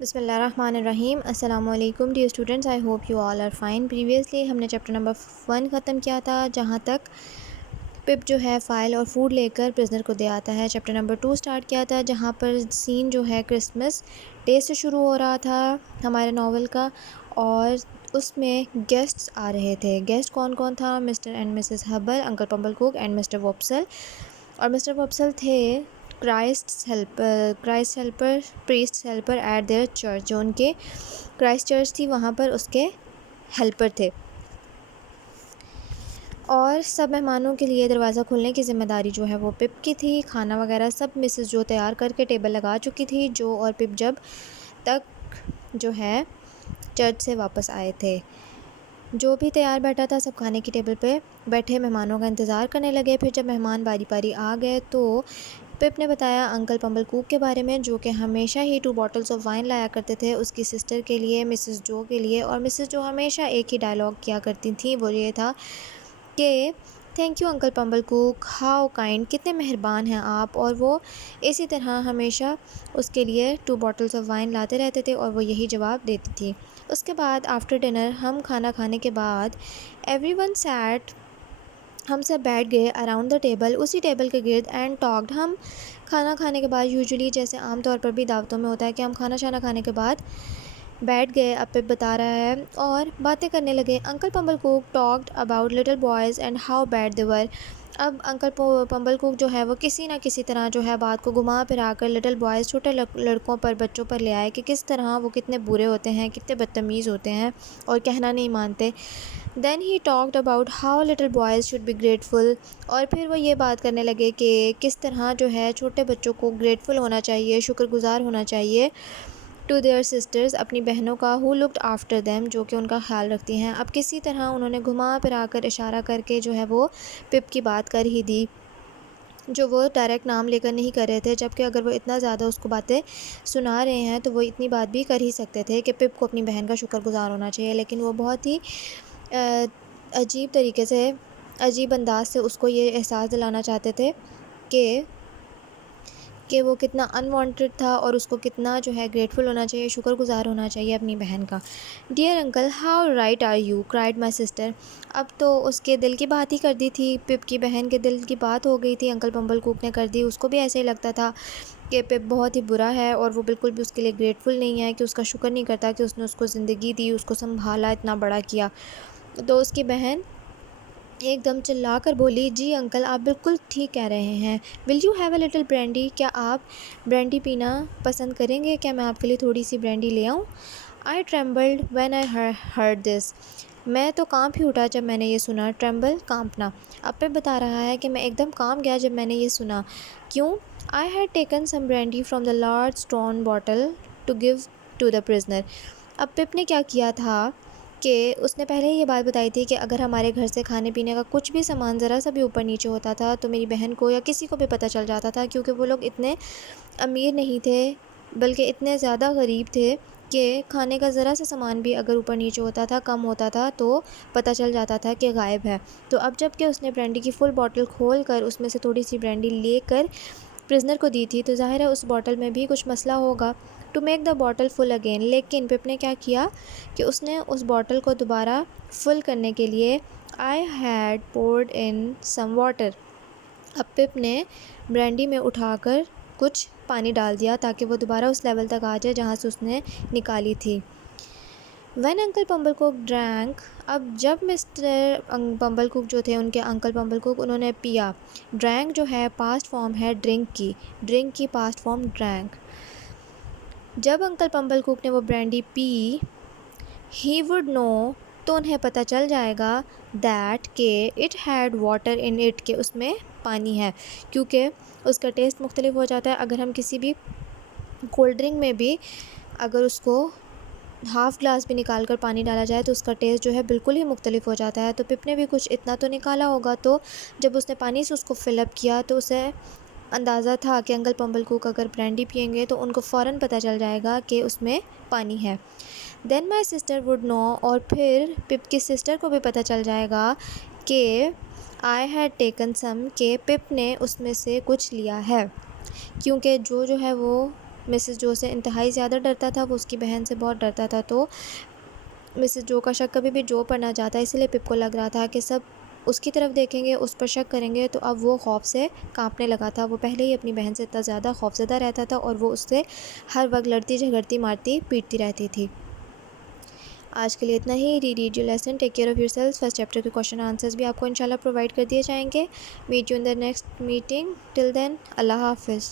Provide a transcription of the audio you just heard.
बिस्मिल्लाहिर्रहमानिर्रहीम। अस्सलामुअलैकुम dear students, I hope you all are fine. Previously हमने चैप्टर नंबर 1 ख़त्म किया था, जहाँ तक पिप जो है फ़ाइल और फूड लेकर प्रिजनर को दे आता है। चैप्टर नंबर 2 स्टार्ट किया था, जहाँ पर सीन जो है क्रिसमस डे से शुरू हो रहा था हमारे नावल का, और उसमें गेस्ट्स आ रहे थे। गेस्ट कौन कौन था? Mr and Mrs Hubble, uncle Pumblechook and Mr Wopsle. और मिस्टर वॉप्सल थे Christ helper priest helper at their church, जो उनके क्राइस्ट चर्च थी वहाँ पर उसके हेल्पर थे। और सब मेहमानों के लिए दरवाज़ा खोलने की ज़िम्मेदारी जो है वो पिप की थी। खाना वगैरह सब मिसेस जो तैयार करके टेबल लगा चुकी थी। जो और पिप जब तक जो है चर्च से वापस आए थे, जो भी तैयार बैठा था सब खाने की टेबल पे बैठे मेहमानों का इंतज़ार करने लगे। फिर जब मेहमान बारी बारी आ गए तो पिप ने बताया अंकल पम्बल कुक के बारे में, जो कि हमेशा ही 2 बॉटल्स ऑफ वाइन लाया करते थे उसकी सिस्टर के लिए, मिसेस जो के लिए। और मिसेस जो हमेशा एक ही डायलॉग किया करती थी, वो ये था कि thank you uncle Pumblechook, how kind, कितने मेहरबान हैं आप। और वो इसी तरह हमेशा उसके लिए 2 बॉटल्स ऑफ वाइन लाते रहते थे और वो यही जवाब देती थी। उसके बाद आफ्टर डिनर हम खाना खाने के बाद एवरीवन सैट, हम सब बैठ गए अराउंड द टेबल, उसी टेबल के गिर्द, एंड टॉक्ड। हम खाना खाने के बाद यूजुअली जैसे आम तौर पर भी दावतों में होता है कि हम खाना शाना खाने के बाद बैठ गए। अब पिप बता रहा है और बातें करने लगे। Uncle Pumblechook talked about little boys and how bad they were. अब अंकल पम्बल कुक जो है वो किसी ना किसी तरह जो है बात को घुमा फिरा कर लिटिल बॉयज़, छोटे लड़कों पर, बच्चों पर ले आए कि किस तरह वो कितने बुरे होते हैं, कितने बदतमीज़ होते हैं और कहना नहीं मानते। Then he talked about how little boys should be grateful. और फिर वो ये बात करने लगे कि किस तरह जो है छोटे बच्चों को ग्रेटफुल होना चाहिए, शुक्रगुजार होना चाहिए टू देयर सिस्टर्स, अपनी बहनों का, हु लुक्ड आफ्टर देम, जो कि उनका ख्याल रखती हैं। अब किसी तरह उन्होंने घुमा फिरा कर इशारा करके जो है वो पिप की बात कर ही दी, जो वो डायरेक्ट नाम लेकर नहीं कर रहे थे, जबकि अगर वो इतना ज़्यादा उसको बातें सुना रहे हैं तो वो इतनी बात भी कर ही सकते थे कि पिप को अपनी बहन का शुक्रगुजार होना चाहिए। लेकिन वो बहुत ही अजीब तरीके से, अजीब अंदाज से उसको ये एहसास दिलाना चाहते थे कि वो कितना अनवांटेड था और उसको कितना जो है ग्रेटफुल होना चाहिए, शुक्रगुजार होना चाहिए अपनी बहन का। Dear uncle, how right are you, cried my sister. अब तो उसके दिल की बात ही कर दी थी, पिप की बहन के दिल की बात हो गई थी, अंकल पम्बल कुक ने कर दी। उसको भी ऐसे ही लगता था कि पिप बहुत ही बुरा है और वो बिल्कुल भी उसके लिए ग्रेटफुल नहीं है, कि उसका शुक्र नहीं करता कि उसने उसको ज़िंदगी दी, उसको संभाला, इतना बड़ा किया। तो उसकी बहन एकदम चिल्ला कर बोली, जी अंकल, आप बिल्कुल ठीक कह रहे हैं। Will you have a little brandy, क्या आप ब्रांडी पीना पसंद करेंगे? क्या मैं आपके लिए थोड़ी सी ब्रांडी ले आऊँ? I trembled when I heard this. मैं तो कांप ही उठा जब मैंने ये सुना। ट्रेम्बल, कांपना। अब पे बता रहा है कि मैं एकदम कांप गया जब मैंने ये सुना। क्यों? I had taken some brandy from the large stone bottle to give to the prisoner. अब पिप ने क्या किया था कि उसने पहले ही ये बात बताई थी कि अगर हमारे घर से खाने पीने का कुछ भी सामान ज़रा सा भी ऊपर नीचे होता था तो मेरी बहन को या किसी को भी पता चल जाता था, क्योंकि वो लोग इतने अमीर नहीं थे, बल्कि इतने ज़्यादा गरीब थे कि खाने का ज़रा सा सामान भी अगर ऊपर नीचे होता था, कम होता था, तो पता चल जाता था कि गायब है। तो अब जब कि उसने ब्रांडी की फुल बॉटल खोल कर उसमें से थोड़ी सी ब्रांडी लेकर प्रिजनर को दी थी, तो ज़ाहिर है उस बॉटल में भी कुछ मसला होगा। To make the bottle full again, लेकिन पिप ने क्या किया कि उसने उस बॉटल को दोबारा फुल करने के लिए I had poured in some water. अब पिप ने ब्रांडी में उठाकर कुछ पानी डाल दिया ताकि वो दोबारा उस लेवल तक आ जाए जहाँ से उसने निकाली थी। व्हेन अंकल पम्बल कुक ड्रैंक, अब जब मिस्टर पम्बल कुक जो थे, उनके अंकल पम्बल कुक, उन्होंने पिया। ड्रैंक जो है पास्ट फॉर्म है ड्रिंक की पास्ट फॉर्म ड्रैंक। जब अंकल पम्बल कुक ने वो brandy P, he would know, तो उन्हें पता चल जाएगा, दैट के it had water in it, के उसमें पानी है, क्योंकि उसका टेस्ट मुख्तलिफ हो जाता है। अगर हम किसी भी कोल्ड ड्रिंक में भी अगर उसको हाफ़ ग्लास भी निकाल कर पानी डाला जाए तो उसका टेस्ट जो है बिल्कुल ही मुख्तलिफ हो जाता है। तो पिप ने भी कुछ इतना तो निकाला होगा, तो जब उसने पानी से उसको फिलअप किया तो उसे अंदाज़ा था कि अंकल पम्बल कुक अगर ब्रांडी पियेंगे तो उनको फ़ौरन पता चल जाएगा कि उसमें पानी है। Then my sister would know, और फिर पिप की सिस्टर को भी पता चल जाएगा कि आई हैड टेकन सम, के पिप ने उसमें से कुछ लिया है, क्योंकि जो है वो मिसेस जो से इंतहाई ज़्यादा डरता था, वो उसकी बहन से बहुत डरता था। तो मिसेस जो का शक कभी भी जो पर ना जाता, इसलिए पिप को लग रहा था कि सब उसकी तरफ देखेंगे, उस पर शक करेंगे। तो अब वो खौफ से कांपने लगा था। वो पहले ही अपनी बहन से इतना ज़्यादा खौफज़दा रहता था और वो उससे हर वक्त लड़ती झगड़ती मारती पीटती रहती थी। आज के लिए इतना ही। Read your lesson, take care of yourself. First chapter के क्वेश्चन आंसर्स भी आपको इंशाल्लाह प्रोवाइड कर दिए जाएंगे। Meet you in the next meeting. Till then, अल्लाह हाफ़िज़।